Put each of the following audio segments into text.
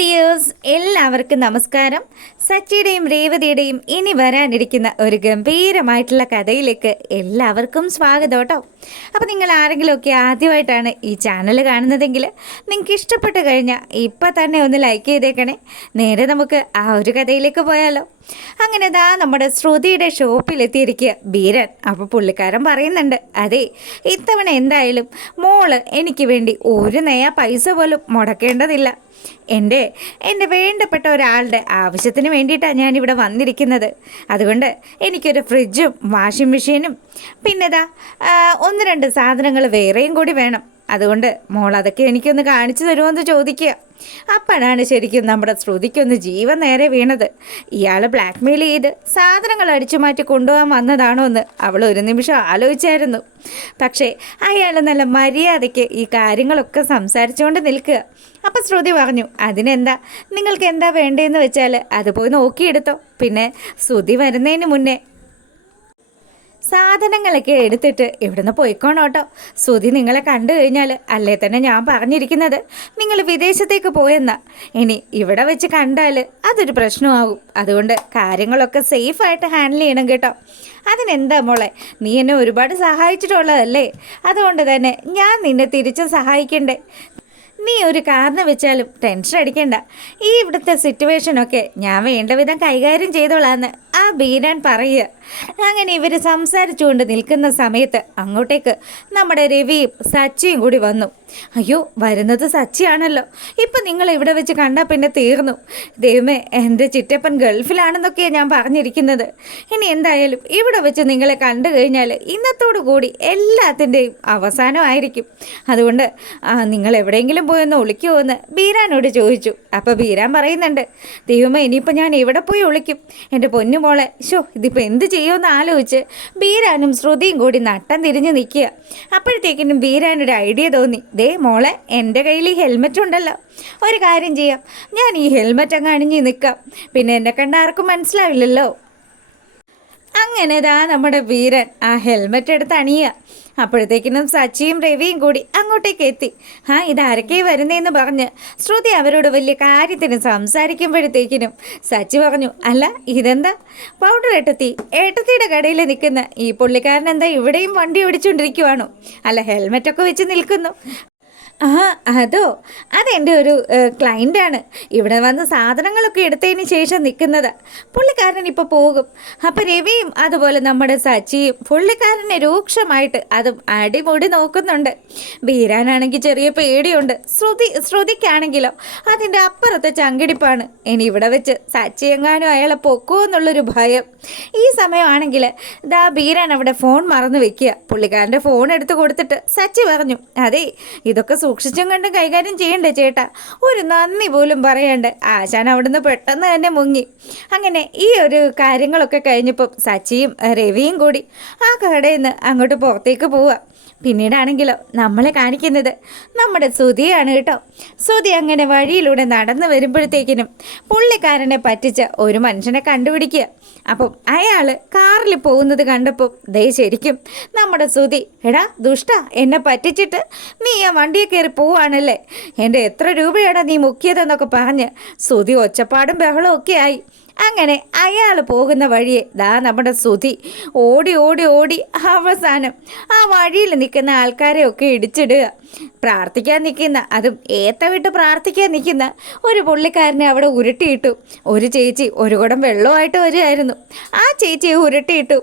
Dears, എല്ലാവർക്കും നമസ്കാരം. സച്ചിയുടെയും രേവതിയുടെയും ഇനി വരാനിരിക്കുന്ന ഒരു ഗംഭീരമായിട്ടുള്ള കഥയിലേക്ക് എല്ലാവർക്കും സ്വാഗതം കേട്ടോ. അപ്പോൾ നിങ്ങൾ ആരെങ്കിലുമൊക്കെ ആദ്യമായിട്ടാണ് ഈ ചാനൽ കാണുന്നതെങ്കിൽ നിങ്ങൾക്ക് ഇഷ്ടപ്പെട്ട് കഴിഞ്ഞാൽ ഇപ്പം തന്നെ ഒന്ന് ലൈക്ക് ചെയ്തേക്കണേ. നേരെ നമുക്ക് ആ ഒരു കഥയിലേക്ക് പോയാലോ. അങ്ങനെ നമ്മുടെ ശ്രുതിയുടെ ഷോപ്പിലെത്തിയിരിക്കുക ബീരൻ. അപ്പോൾ പുള്ളിക്കാരൻ പറയുന്നുണ്ട്, അതെ, ഇത്തവണ എന്തായാലും മോള് എനിക്ക് വേണ്ടി ഒരു നയ പൈസ പോലും മുടക്കേണ്ടതില്ല. എൻ്റെ വേണ്ടപ്പെട്ട ഒരാളുടെ ആവശ്യത്തിന് വേണ്ടിയിട്ടാണ് ഞാനിവിടെ വന്നിരിക്കുന്നത്. അതുകൊണ്ട് എനിക്കൊരു ഫ്രിഡ്ജും വാഷിംഗ് മെഷീനും പിന്നെ ഒന്ന് രണ്ട് സാധനങ്ങൾ വേറെയും കൂടി വേണം. അതുകൊണ്ട് മോൾ അതൊക്കെ എനിക്കൊന്ന് കാണിച്ചു തരുമോയെന്ന് ചോദിക്കുക. അപ്പോഴാണ് ശരിക്കും നമ്മുടെ ശ്രുതിക്കൊന്ന് ജീവൻ നേരെ വീണത്. ഇയാൾ ബ്ലാക്ക് മെയിൽ ചെയ്ത് സാധനങ്ങൾ അടിച്ചു മാറ്റി കൊണ്ടുപോകാൻ വന്നതാണോ എന്ന് അവൾ ഒരു നിമിഷം ആലോചിച്ചായിരുന്നു. പക്ഷേ അയാൾ നല്ല മര്യാദയ്ക്ക് ഈ കാര്യങ്ങളൊക്കെ സംസാരിച്ചുകൊണ്ട് നിൽക്കുക. അപ്പം ശ്രുതി പറഞ്ഞു, അതിനെന്താ, നിങ്ങൾക്ക് എന്താ വേണ്ടതെന്ന് വെച്ചാൽ അത് പോയി നോക്കിയെടുത്തോ. പിന്നെ ശ്രുതി വരുന്നതിന് മുന്നേ സാധനങ്ങളൊക്കെ എടുത്തിട്ട് ഇവിടുന്ന് പോയിക്കോണോട്ടോ. ശ്രുതി നിങ്ങളെ കണ്ടു കഴിഞ്ഞാൽ അല്ലേ തന്നെ ഞാൻ പറഞ്ഞിരിക്കുന്നത് നിങ്ങൾ വിദേശത്തേക്ക് പോയെന്നാ. ഇനി ഇവിടെ വെച്ച് കണ്ടാൽ അതൊരു പ്രശ്നമാകും. അതുകൊണ്ട് കാര്യങ്ങളൊക്കെ സേഫായിട്ട് ഹാൻഡിൽ ചെയ്യണം കേട്ടോ. അതിനെന്താ മോളെ, നീ എന്നെ ഒരുപാട് സഹായിച്ചിട്ടുള്ളതല്ലേ, അതുകൊണ്ട് തന്നെ ഞാൻ നിന്നെ തിരിച്ചും സഹായിക്കണ്ടേ. നീ ഒരു കാരണം വെച്ചാലും ടെൻഷൻ അടിക്കണ്ട. ഈ ഇവിടുത്തെ സിറ്റുവേഷനൊക്കെ ഞാൻ വേണ്ട വിധം കൈകാര്യം ചെയ്തോളാന്ന് ആ ബീരാൻ പറയുക. അങ്ങനെ ഇവർ സംസാരിച്ചുകൊണ്ട് നിൽക്കുന്ന സമയത്ത് അങ്ങോട്ടേക്ക് നമ്മുടെ രവിയും സച്ചിയും കൂടി വന്നു. അയ്യോ, വരുന്നത് സച്ചിയാണല്ലോ. ഇപ്പം നിങ്ങൾ ഇവിടെ വെച്ച് കണ്ടാൽ പിന്നെ തീർന്നു. ദൈവമേ, എൻ്റെ ചിറ്റപ്പൻ ഗൾഫിലാണെന്നൊക്കെയാണ് ഞാൻ പറഞ്ഞിരിക്കുന്നത്. ഇനി എന്തായാലും ഇവിടെ വെച്ച് നിങ്ങളെ കണ്ടു കഴിഞ്ഞാൽ ഇന്നത്തോടു കൂടി എല്ലാത്തിൻ്റെയും അവസാനമായിരിക്കും. അതുകൊണ്ട് നിങ്ങൾ എവിടെയെങ്കിലും പോയൊന്ന് ഒളിക്കുമോ എന്ന് ബീരാനോട് ചോദിച്ചു. അപ്പോൾ ബീരാൻ പറയുന്നുണ്ട്, ദൈവമേ, ഇനിയിപ്പോൾ ഞാൻ എവിടെ പോയി ഒളിക്കും എൻ്റെ പൊന്നു മോളെ. ഇതിപ്പോൾ എന്ത് ചെയ്യുമെന്ന് ആലോചിച്ച് ബീരാനും ശ്രുതിയും കൂടി നട്ടം തിരിഞ്ഞ് നിൽക്കുക. അപ്പോഴത്തേക്കിനും ബീരാനൊരു ഐഡിയ തോന്നി. ദേ മോളെ, എൻ്റെ കയ്യിൽ ഈ ഹെൽമെറ്റ് ഉണ്ടല്ലോ, ഒരു കാര്യം ചെയ്യാം, ഞാൻ ഈ ഹെൽമെറ്റ് അങ്ങ് അണിഞ്ഞ് നിൽക്കാം, പിന്നെ എന്നെ കണ്ട ആർക്കും മനസ്സിലാവില്ലല്ലോ. അങ്ങനെ നമ്മുടെ വീരൻ ആ ഹെൽമെറ്റ് എടുത്ത് അണിയുക. അപ്പോഴത്തേക്കിനും സച്ചിയും രവിയും കൂടി അങ്ങോട്ടേക്ക് എത്തി. ഇതാരൊക്കെ വരുന്നതെന്ന് പറഞ്ഞ് ശ്രുതി അവരോട് വലിയ കാര്യത്തിന് സംസാരിക്കുമ്പോഴത്തേക്കിനും സച്ചി പറഞ്ഞു, അല്ല ഇതെന്താ പൗഡർ ഏട്ടത്തിയുടെ കടയിൽ നിൽക്കുന്ന ഈ പുള്ളിക്കാരൻ എന്താ ഇവിടെയും വണ്ടി ഓടിച്ചുകൊണ്ടിരിക്കുവാണോ? അല്ല ഹെൽമെറ്റൊക്കെ വെച്ച് നിൽക്കുന്നു. അതോ, അതെൻ്റെ ഒരു ക്ലയൻ്റാണ്. ഇവിടെ വന്ന് സാധനങ്ങളൊക്കെ എടുത്തതിന് ശേഷം നിൽക്കുന്നത്. പുള്ളിക്കാരൻ ഇപ്പോൾ പോകും. അപ്പോൾ രവിയും അതുപോലെ നമ്മുടെ സച്ചിയും പുള്ളിക്കാരനെ രൂക്ഷമായിട്ട് അതും അടിമുടി നോക്കുന്നുണ്ട്. ബീരാനാണെങ്കിൽ ചെറിയ പേടിയുണ്ട്. ശ്രുതിക്കാണെങ്കിലോ അതിൻ്റെ അപ്പുറത്തെ ചങ്കിടിപ്പാണ്. ഇനി ഇവിടെ വെച്ച് സച്ചി എങ്ങാനും അയാളെ പൊക്കുമോ എന്നുള്ളൊരു ഭയം. ഈ സമയമാണെങ്കിൽ ബീരാൻ അവിടെ ഫോൺ മറന്നു വെക്കുക. പുള്ളിക്കാരൻ്റെ ഫോൺ എടുത്ത് കൊടുത്തിട്ട് സച്ചി പറഞ്ഞു, അതെ, ഇതൊക്കെ സൂക്ഷിച്ചും കണ്ടും കൈകാര്യം ചെയ്യണ്ടേ ചേട്ടാ, ഒരു നന്ദി പോലും പറയണ്ട്. ആശാൻ അവിടുന്ന് പെട്ടെന്ന് തന്നെ മുങ്ങി. അങ്ങനെ ഈ ഒരു കാര്യങ്ങളൊക്കെ കഴിഞ്ഞപ്പോൾ സച്ചിയും രവിയും കൂടി ആ കടയിൽ നിന്ന് അങ്ങോട്ട് പുറത്തേക്ക് പോവുക. പിന്നീടാണെങ്കിലോ നമ്മളെ കാണിക്കുന്നത് നമ്മുടെ ശ്രുതിയാണ് കേട്ടോ. ശ്രുതി അങ്ങനെ വഴിയിലൂടെ നടന്നു വരുമ്പോഴത്തേക്കിനും പുള്ളിക്കാരനെ പറ്റിച്ച ഒരു മനുഷ്യനെ കണ്ടുപിടിക്കുക. അപ്പം അയാൾ കാറിൽ പോകുന്നത് കണ്ടപ്പോൾ ശരിക്കും നമ്മുടെ ശ്രുതി, എടാ ദുഷ്ട, എന്നെ പറ്റിച്ചിട്ട് നീ ആ വണ്ടിയെ കയറി പോവാണല്ലേ, എൻ്റെ എത്ര രൂപയാടാ നീ മുക്കിയതെന്നൊക്കെ പറഞ്ഞ് ശ്രുതി ഒച്ചപ്പാടും ബഹളവും ഒക്കെ ആയി. അങ്ങനെ അയാൾ പോകുന്ന വഴിയെ നമ്മുടെ ശ്രുതി ഓടി ഓടി ഓടി അവസാനം ആ വഴിയിൽ നിൽക്കുന്ന ആൾക്കാരെയൊക്കെ ഇടിച്ചിടുക. പ്രാർത്ഥിക്കാൻ നിൽക്കുന്ന, അതും വിട്ട് പ്രാർത്ഥിക്കാൻ നിൽക്കുന്ന ഒരു പുള്ളിക്കാരനെ അവിടെ ഉരുട്ടിയിട്ടു. ഒരു ചേച്ചി ഒരു കുടം വെള്ളമായിട്ട് വരികയായിരുന്നു. ആ ചേച്ചിയെ ഉരുട്ടിയിട്ടു.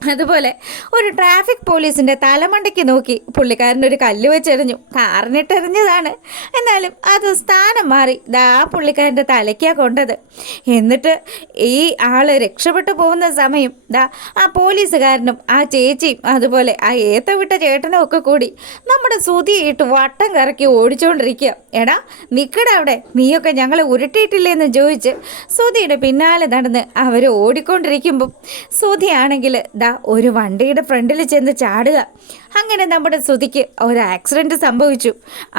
അതുപോലെ ഒരു ട്രാഫിക് പോലീസിൻ്റെ തലമണ്ടയ്ക്ക് നോക്കി പുള്ളിക്കാരനൊരു കല്ല് വെച്ചെറിഞ്ഞു. കാറിനിട്ടെറിഞ്ഞതാണ്, എന്നാലും അത് സ്ഥാനം മാറി ആ പുള്ളിക്കാരൻ്റെ തലയ്ക്കാണ് കൊണ്ടത്. എന്നിട്ട് ഈ ആൾ രക്ഷപ്പെട്ടു പോകുന്ന സമയം ആ പോലീസുകാരനും ആ ചേച്ചിയും അതുപോലെ ആ വിട്ട ചേട്ടനും ഒക്കെ കൂടി നമ്മുടെ ശ്രുതിയിട്ട് വട്ടം കറക്കി ഓടിച്ചുകൊണ്ടിരിക്കുക. എടാ നിൽക്കട അവിടെ, നീയൊക്കെ ഞങ്ങളെ ഉരുട്ടിയിട്ടില്ലേന്ന് ചോദിച്ച് ശ്രുതിയുടെ പിന്നാലെ നടന്ന് അവർ ഓടിക്കൊണ്ടിരിക്കുമ്പം ശ്രുതിയാണെങ്കിൽ ഒരു വണ്ടിയുടെ ഫ്രണ്ടിൽ ചെന്ന് ചാടുക. അങ്ങനെ നമ്മുടെ ശ്രുതിക്ക് ഒരു ആക്സിഡൻറ്റ് സംഭവിച്ചു.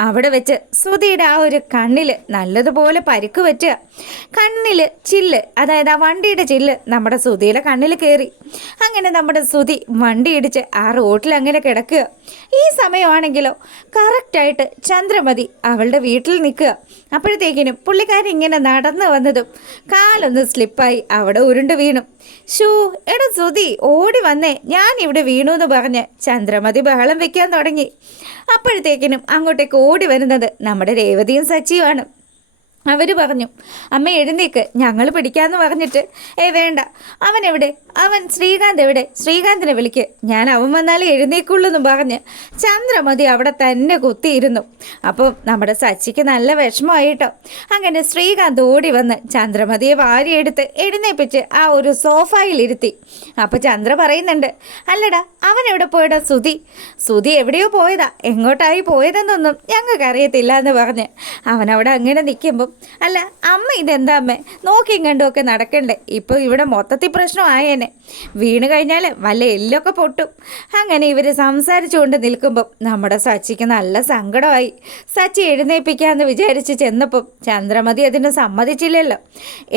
അവിടെ വെച്ച് ശ്രുതിയുടെ ആ ഒരു കണ്ണിൽ നല്ലതുപോലെ പരിക്ക് പറ്റുക. കണ്ണിൽ ചില്ല്, അതായത് ആ വണ്ടിയുടെ ചില്ല് നമ്മുടെ ശ്രുതിയുടെ കണ്ണിൽ കയറി. അങ്ങനെ നമ്മുടെ ശ്രുതി വണ്ടി ഇടിച്ച് ആ റോട്ടിൽ അങ്ങനെ കിടക്കുക. ഈ സമയമാണെങ്കിലോ കറക്റ്റായിട്ട് ചന്ദ്രമതി അവളുടെ വീട്ടിൽ നിൽക്കുക. അപ്പോഴത്തേക്കിനും പുള്ളിക്കാരി ഇങ്ങനെ നടന്നു വന്നതും കാലൊന്ന് സ്ലിപ്പായി അവിടെ ഉരുണ്ട് വീണു. ഷൂ, എടാ ശ്രുതി ഓടി വന്നേ, ഞാൻ ഇവിടെ വീണു എന്ന് പറഞ്ഞ് ചന്ദ്രമതി ബഹളം വെക്കാൻ തുടങ്ങി. അപ്പോഴത്തേക്കിനും അങ്ങോട്ടേക്ക് ഓടി വരുന്നത് നമ്മുടെ രേവതിയും സച്ചിയുമാണ്. അവർ പറഞ്ഞു, അമ്മ എഴുന്നേക്ക്, ഞങ്ങൾ പിടിക്കാമെന്ന് പറഞ്ഞിട്ട്. വേണ്ട, അവൻ എവിടെ, അവൻ ശ്രീകാന്ത് എവിടെ, ശ്രീകാന്തിനെ വിളിക്ക്, ഞാൻ അവൻ വന്നാലേ എഴുന്നേക്കുള്ളൂ എന്നും പറഞ്ഞ് ചന്ദ്രമതി അവിടെ തന്നെ കുത്തിയിരുന്നു. അപ്പം നമ്മുടെ സച്ചിക്ക് നല്ല വിഷമമായിട്ടോ. അങ്ങനെ ശ്രീകാന്ത് ഓടി വന്ന് ചന്ദ്രമതിയെ വാരിയെടുത്ത് എഴുന്നേപ്പിച്ച് ആ ഒരു സോഫായിലിരുത്തി. അപ്പോൾ ചന്ദ്ര പറയുന്നുണ്ട്, അല്ലടാ അവൻ എവിടെ പോയടാ സുധി എവിടെയോ പോയതാ, എങ്ങോട്ടായി പോയതെന്നൊന്നും ഞങ്ങൾക്ക് അറിയത്തില്ല എന്ന് പറഞ്ഞ് അവനവിടെ അങ്ങനെ നിൽക്കുമ്പം, അല്ല അമ്മ ഇതെന്താ അമ്മേ നോക്കിയും കണ്ടുമൊക്കെ നടക്കണ്ടേ, ഇപ്പോൾ ഇവിടെ മൊത്തത്തിൽ പ്രശ്നമായേനെ, വീണ് കഴിഞ്ഞാൽ വല്ല എല്ലൊക്കെ പൊട്ടും. അങ്ങനെ ഇവർ സംസാരിച്ചുകൊണ്ട് നിൽക്കുമ്പം നമ്മുടെ സച്ചിക്ക് നല്ല സങ്കടമായി. സച്ചി എഴുന്നേൽപ്പിക്കാമെന്ന് വിചാരിച്ച് ചെന്നപ്പം ചന്ദ്രമതി അതിന് സമ്മതിച്ചില്ലല്ലോ.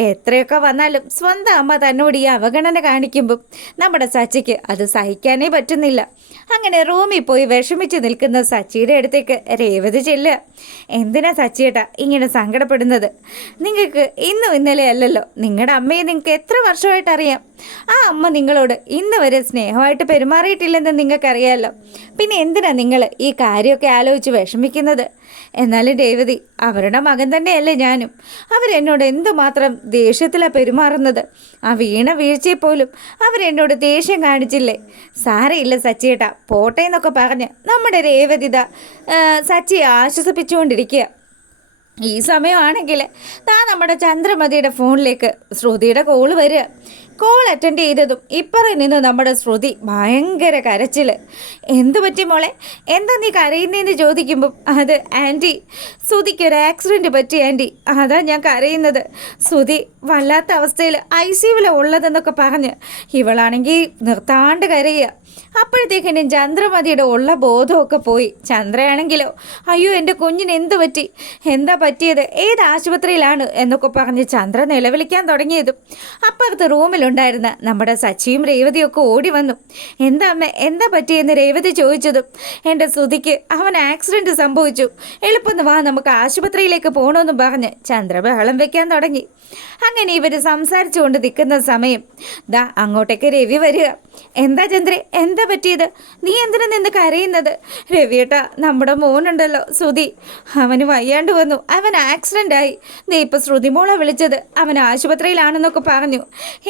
എത്രയൊക്കെ വന്നാലും സ്വന്തം അമ്മ തന്നോട് ഈ അവഗണന കാണിക്കുമ്പം നമ്മുടെ സച്ചിക്ക് അത് സഹിക്കാനേ പറ്റുന്നില്ല. അങ്ങനെ റൂമിൽ പോയി വിഷമിച്ച് നിൽക്കുന്ന സച്ചിയുടെ അടുത്തേക്ക് രേവതി ചെല്ലുക. എന്തിനാ സച്ചിയേട്ടാ ഇങ്ങനെ സങ്കടപ്പെടുന്നത്? നിങ്ങൾക്ക് ഇന്നും ഇന്നലെ അല്ലല്ലോ, നിങ്ങളുടെ അമ്മയെ നിങ്ങൾക്ക് എത്ര വർഷമായിട്ട് അറിയാം. ആ അമ്മ നിങ്ങളോട് ഇന്ന് വരെ സ്നേഹമായിട്ട് പെരുമാറിയിട്ടില്ലെന്ന് നിങ്ങൾക്കറിയാമല്ലോ. പിന്നെ എന്തിനാ നിങ്ങൾ ഈ കാര്യമൊക്കെ ആലോചിച്ച് വിഷമിക്കുന്നത്? എന്നാലും രേവതി, അവരുടെ മകൻ തന്നെയല്ലേ ഞാനും. അവരെന്നോട് എന്തുമാത്രം ദേഷ്യത്തിലാണ് പെരുമാറുന്നത്. ആ വീണ വീഴ്ചയിൽ പോലും അവരെന്നോട് ദേഷ്യം കാണിച്ചില്ലേ? സാരയില്ല സച്ചിയേട്ടാ, പോട്ടെ എന്നൊക്കെ പറഞ്ഞ് നമ്മുടെ രേവതിത സച്ചിയെ ആശ്വസിപ്പിച്ചുകൊണ്ടിരിക്കുക. ഈ സമയമാണെങ്കിൽ നമ്മുടെ ചന്ദ്രമതിയുടെ ഫോണിലേക്ക് ശ്രുതിയുടെ കോള് വരിക. കോൾ അറ്റൻഡ് ചെയ്തതും ഇപ്പറേ നിന്ന് നമ്മുടെ ശ്രുതി ഭയങ്കര കരച്ചിൽ. എന്തു പറ്റി മോളെ, എന്താ നീ കരയുന്നതെന്ന് ചോദിക്കുമ്പം, അത് ആൻറ്റി ശ്രുതിക്ക് ഒരു ആക്സിഡൻറ്റ് പറ്റി ആൻറ്റി, അതാ ഞാൻ കരയുന്നത്. ശ്രുതി വല്ലാത്ത അവസ്ഥയിൽ ICUവിൽ ഉള്ളതെന്നൊക്കെ പറഞ്ഞ് ഇവളാണെങ്കിൽ നിർത്താണ്ട് കരയുക. അപ്പോഴത്തേക്കിനും ചന്ദ്രമതിയുടെ ഉള്ള ബോധമൊക്കെ പോയി. ചന്ദ്രയാണെങ്കിലോ, അയ്യോ എൻ്റെ കുഞ്ഞിന് എന്ത് പറ്റി, എന്താ പറ്റിയത്, ഏത് ആശുപത്രിയിലാണ് എന്നൊക്കെ പറഞ്ഞ് ചന്ദ്ര നിലവിളിക്കാൻ തുടങ്ങിയതും അപ്പുറത്ത് റൂമിലുണ്ടായിരുന്ന നമ്മുടെ സച്ചിയും രേവതിയൊക്കെ ഓടി വന്നു. എന്താ അമ്മ എന്താ പറ്റിയെന്ന് രേവതി ചോദിച്ചതും, എൻ്റെ ശ്രുതിക്ക് അവൻ ആക്സിഡൻറ്റ് സംഭവിച്ചു, എളുപ്പം വാ നമുക്ക് ആശുപത്രിയിലേക്ക് പോകണമെന്നും പറഞ്ഞ് ചന്ദ്ര ബഹളം വെക്കാൻ തുടങ്ങി. അങ്ങനെ ഇവർ സംസാരിച്ചു കൊണ്ട് നിൽക്കുന്ന സമയം അങ്ങോട്ടേക്ക് രവി വരിക. എന്താ ചന്ദ്രേ, എന്താ പറ്റിയത്, നീ എന്തിനാ നിന്ന് കരയുന്നത്? രവിയേട്ടാ, നമ്മുടെ മോനുണ്ടല്ലോ ശ്രുതി, അവന് വയ്യാണ്ട് വന്നു, അവൻ ആക്സിഡൻ്റ് ആയി. ഇപ്പോൾ ശ്രുതി മോളെ വിളിച്ചത്, അവൻ ആശുപത്രിയിലാണെന്നൊക്കെ പറഞ്ഞു.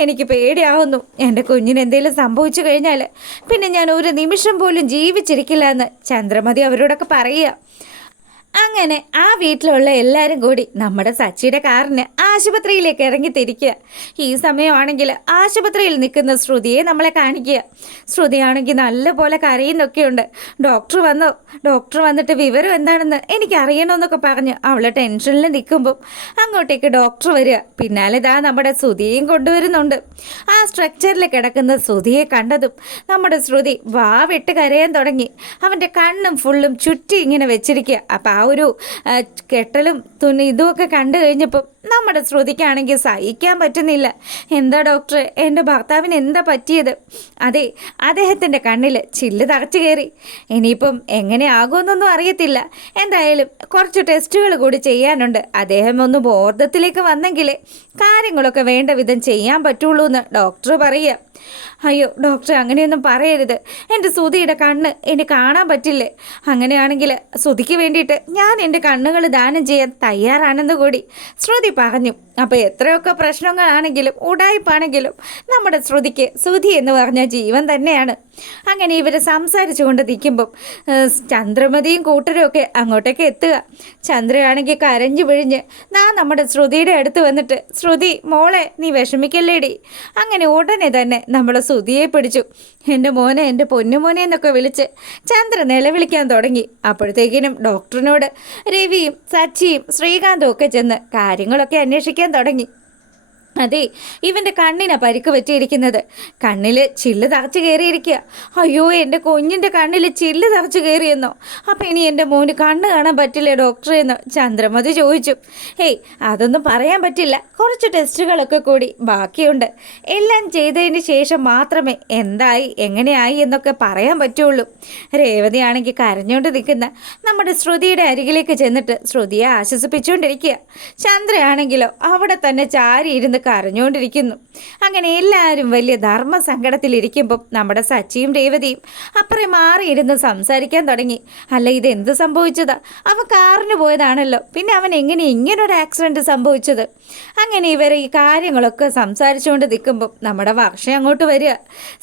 എനിക്ക് പേടിയാവുന്നു, എൻ്റെ കുഞ്ഞിന് എന്തെങ്കിലും സംഭവിച്ചു കഴിഞ്ഞാൽ പിന്നെ ഞാൻ ഒരു നിമിഷം പോലും ജീവിച്ചിരിക്കില്ല എന്ന് ചന്ദ്രമതി അവരോടൊക്കെ പറയുക. അങ്ങനെ ആ വീട്ടിലുള്ള എല്ലാവരും കൂടി നമ്മുടെ സച്ചിയുടെ കാറിന് ആശുപത്രിയിലേക്ക് ഇറങ്ങിത്തിരിക്കുക. ഈ സമയമാണെങ്കിൽ ആശുപത്രിയിൽ നിൽക്കുന്ന ശ്രുതിയെ നമ്മളെ കാണിക്കുക. ശ്രുതിയാണെങ്കിൽ നല്ലപോലെ കരയുന്നൊക്കെയുണ്ട്. ഡോക്ടർ വന്നിട്ട് വിവരം എന്താണെന്ന് എനിക്കറിയണമെന്നൊക്കെ പറഞ്ഞ് അവളെ ടെൻഷനിൽ നിൽക്കുമ്പം അങ്ങോട്ടേക്ക് ഡോക്ടർ വരിക. പിന്നാലെ നമ്മുടെ ശ്രുതിയെയും കൊണ്ടുവരുന്നുണ്ട്. ആ സ്ട്രക്ചറിൽ കിടക്കുന്ന ശ്രുതിയെ കണ്ടതും നമ്മുടെ ശ്രുതി വിട്ട് കരയാൻ തുടങ്ങി. അവൻ്റെ കണ്ണും ഫുള്ളും ചുറ്റി ഇങ്ങനെ വെച്ചിരിക്കുക. അപ്പം ആ ഒരു കെട്ടലും ഇതുമൊക്കെ കണ്ടു കഴിഞ്ഞപ്പം നമ്മുടെ ശ്രുതിക്കാണെങ്കിൽ സഹിക്കാൻ പറ്റുന്നില്ല. എന്താ ഡോക്ടറെ, എൻ്റെ ഭർത്താവിന് എന്താ പറ്റിയത്? അതെ, അദ്ദേഹത്തിൻ്റെ കണ്ണിൽ ചില്ല് തറച്ചു കയറി. ഇനിയിപ്പം എങ്ങനെയാകുമെന്നൊന്നും അറിയത്തില്ല. എന്തായാലും കുറച്ച് ടെസ്റ്റുകൾ കൂടി ചെയ്യാനുണ്ട്. അദ്ദേഹം ഒന്ന് ബോധത്തിലേക്ക് വന്നെങ്കിലേ കാര്യങ്ങളൊക്കെ വേണ്ട വിധം ചെയ്യാൻ പറ്റുള്ളൂ എന്ന് ഡോക്ടർ പറയുക. അയ്യോ ഡോക്ടർ, അങ്ങനെയൊന്നും പറയരുത്. എൻ്റെ ശ്രുതിയുടെ കണ്ണ് എനിക്ക് കാണാൻ പറ്റില്ലേ? അങ്ങനെയാണെങ്കിൽ ശ്രുതിക്ക് വേണ്ടിയിട്ട് ഞാൻ എൻ്റെ കണ്ണുകൾ ദാനം ചെയ്യാൻ തയ്യാറാണെന്ന് കൂടി ശ്രുതി പറഞ്ഞു. അപ്പോൾ എത്രയൊക്കെ പ്രശ്നങ്ങളാണെങ്കിലും ഉടായ്പാണെങ്കിലും നമ്മുടെ ശ്രുതി എന്ന് പറഞ്ഞ ജീവൻ തന്നെയാണ്. അങ്ങനെ ഇവർ സംസാരിച്ചു കൊണ്ട് നിൽക്കുമ്പം ചന്ദ്രമതിയും കൂട്ടരും ഒക്കെ അങ്ങോട്ടേക്ക് എത്തുക. ചന്ദ്രയാണെങ്കിൽ കരഞ്ഞു പിഴിഞ്ഞ് നമ്മുടെ ശ്രുതിയുടെ അടുത്ത് വന്നിട്ട്, ശ്രുതി മോളെ നീ വിഷമിക്കല്ലേടി. അങ്ങനെ ഉടനെ തന്നെ നമ്മുടെ ശ്രുതിയെ പിടിച്ചു. എൻ്റെ മോനെ, എൻ്റെ പൊന്നുമോനെ എന്നൊക്കെ വിളിച്ച് ചന്ദ്ര നിലവിളിക്കാൻ തുടങ്ങി. അപ്പോഴത്തേക്കിനും ഡോക്ടറിനോട് രവിയും സച്ചിയും ശ്രീകാന്തും ഒക്കെ ചെന്ന് കാര്യങ്ങളൊക്കെ അന്വേഷിക്കാൻ തുടങ്ങി. അതെ, ഇവൻ്റെ കണ്ണിനാ പരിക്ക് പറ്റിയിരിക്കുന്നത്. കണ്ണിൽ ചില്ല് തറച്ച് കയറിയിരിക്കുക. അയ്യോ, എൻ്റെ കുഞ്ഞിൻ്റെ കണ്ണിൽ ചില്ല് തറച്ച് കയറിയെന്നോ? അപ്പം ഇനി എൻ്റെ മോന് കണ്ണ് കാണാൻ പറ്റില്ലേ ഡോക്ടറെ എന്ന് ചന്ദ്രമതി ചോദിച്ചു. ഹേയ്, അതൊന്നും പറയാൻ പറ്റില്ല. കുറച്ച് ടെസ്റ്റുകളൊക്കെ കൂടി ബാക്കിയുണ്ട്. എല്ലാം ചെയ്തതിന് ശേഷം മാത്രമേ എന്തായി എങ്ങനെയായി എന്നൊക്കെ പറയാൻ പറ്റുള്ളൂ. രേവതിയാണെങ്കിൽ കരഞ്ഞുകൊണ്ട് നിൽക്കുന്ന നമ്മുടെ ശ്രുതിയുടെ അരികിലേക്ക് ചെന്നിട്ട് ശ്രുതിയെ ആശ്വസിപ്പിച്ചുകൊണ്ടിരിക്കുക. ചന്ദ്രയാണെങ്കിലോ അവിടെ തന്നെ ചാരിയിരുന്ന് കരഞ്ഞുകൊണ്ടിരിക്കുന്നു. അങ്ങനെ എല്ലാവരും വലിയ ധർമ്മ സങ്കടത്തിലിരിക്കുമ്പം നമ്മുടെ സച്ചിയും രേവതിയും അപ്പുറം മാറിയിരുന്ന് സംസാരിക്കാൻ തുടങ്ങി. അല്ല, ഇതെന്ത് സംഭവിച്ചതാ? അവൻ കാറിന് പോയതാണല്ലോ, പിന്നെ അവൻ എങ്ങനെ ഇങ്ങനൊരു ആക്സിഡൻറ്റ് സംഭവിച്ചത്? അങ്ങനെ ഇവർ ഈ കാര്യങ്ങളൊക്കെ സംസാരിച്ചുകൊണ്ട് നിൽക്കുമ്പം നമ്മുടെ വർഷ അങ്ങോട്ട് വരിക.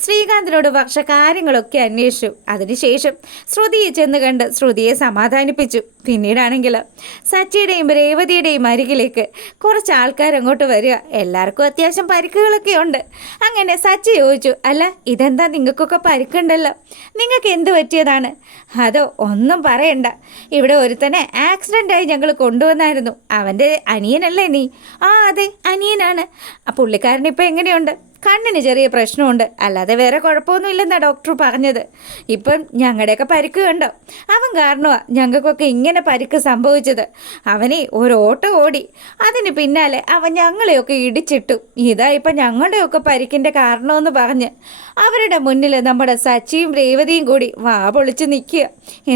ശ്രീകാന്തിനോട് വർഷ കാര്യങ്ങളൊക്കെ അന്വേഷിച്ചു. അതിനുശേഷം ശ്രുതിയെ ചെന്ന് കണ്ട് ശ്രുതിയെ സമാധാനിപ്പിച്ചു. പിന്നീടാണെങ്കിൽ സച്ചിയുടെയും രേവതിയുടെയും അരികിലേക്ക് കുറച്ച് ആൾക്കാരങ്ങോട്ട് വരിക. എല്ലാവർക്കും അത്യാവശ്യം പരിക്കുകളൊക്കെ ഉണ്ട്. അങ്ങനെ സച്ചി ചോദിച്ചു, അല്ല ഇതെന്താ നിങ്ങൾക്കൊക്കെ പരിക്കുണ്ടല്ലോ, നിങ്ങൾക്ക് എന്ത് പറ്റിയതാണ്? അതോ ഒന്നും പറയണ്ട, ഇവിടെ ഒരുത്തനെ ആക്സിഡൻ്റായി ഞങ്ങൾ കൊണ്ടുവന്നായിരുന്നു. അവൻ്റെ അനിയനല്ലേ നീ? ആ അതെ, അനിയനാണ്. ആ പുള്ളിക്കാരനിപ്പോൾ എങ്ങനെയുണ്ട്? കണ്ണിന് ചെറിയ പ്രശ്നമുണ്ട്, അല്ലാതെ വേറെ കുഴപ്പമൊന്നുമില്ലെന്നാണ് ഡോക്ടർ പറഞ്ഞത്. ഇപ്പം ഞങ്ങളുടെയൊക്കെ പരിക്ക് കണ്ടോ? അവൻ കാരണമാണ് ഞങ്ങൾക്കൊക്കെ ഇങ്ങനെ പരിക്ക് സംഭവിച്ചത്. അവനെ ഒരു ഓട്ടം ഓടി, അതിന് പിന്നാലെ അവൻ ഞങ്ങളെയൊക്കെ ഇടിച്ചിട്ടു. ഇതാ ഇപ്പം ഞങ്ങളുടെയൊക്കെ പരിക്കിൻ്റെ കാരണമെന്ന് പറഞ്ഞ് അവരുടെ മുന്നിൽ നമ്മുടെ സച്ചിയും രേവതിയും കൂടി വാ പൊളിച്ച് നിൽക്കുക.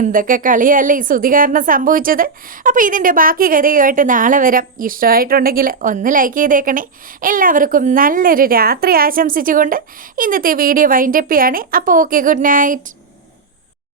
എന്തൊക്കെ കളിയല്ലേ ഈ ശ്രുതി കാരണം സംഭവിച്ചത്. അപ്പോൾ ഇതിൻ്റെ ബാക്കി കഥയുമായിട്ട് നാളെ വരാം. ഇഷ്ടമായിട്ടുണ്ടെങ്കിൽ ഒന്ന് ലൈക്ക് ചെയ്തേക്കണേ. എല്ലാവർക്കും നല്ലൊരു രാത്രി ആശംസിച്ചുകൊണ്ട് ഇന്നത്തെ വീഡിയോ വൈൻഡപ്പ് ചെയ്യാണ്. അപ്പോൾ ഓക്കെ, ഗുഡ് നൈറ്റ്.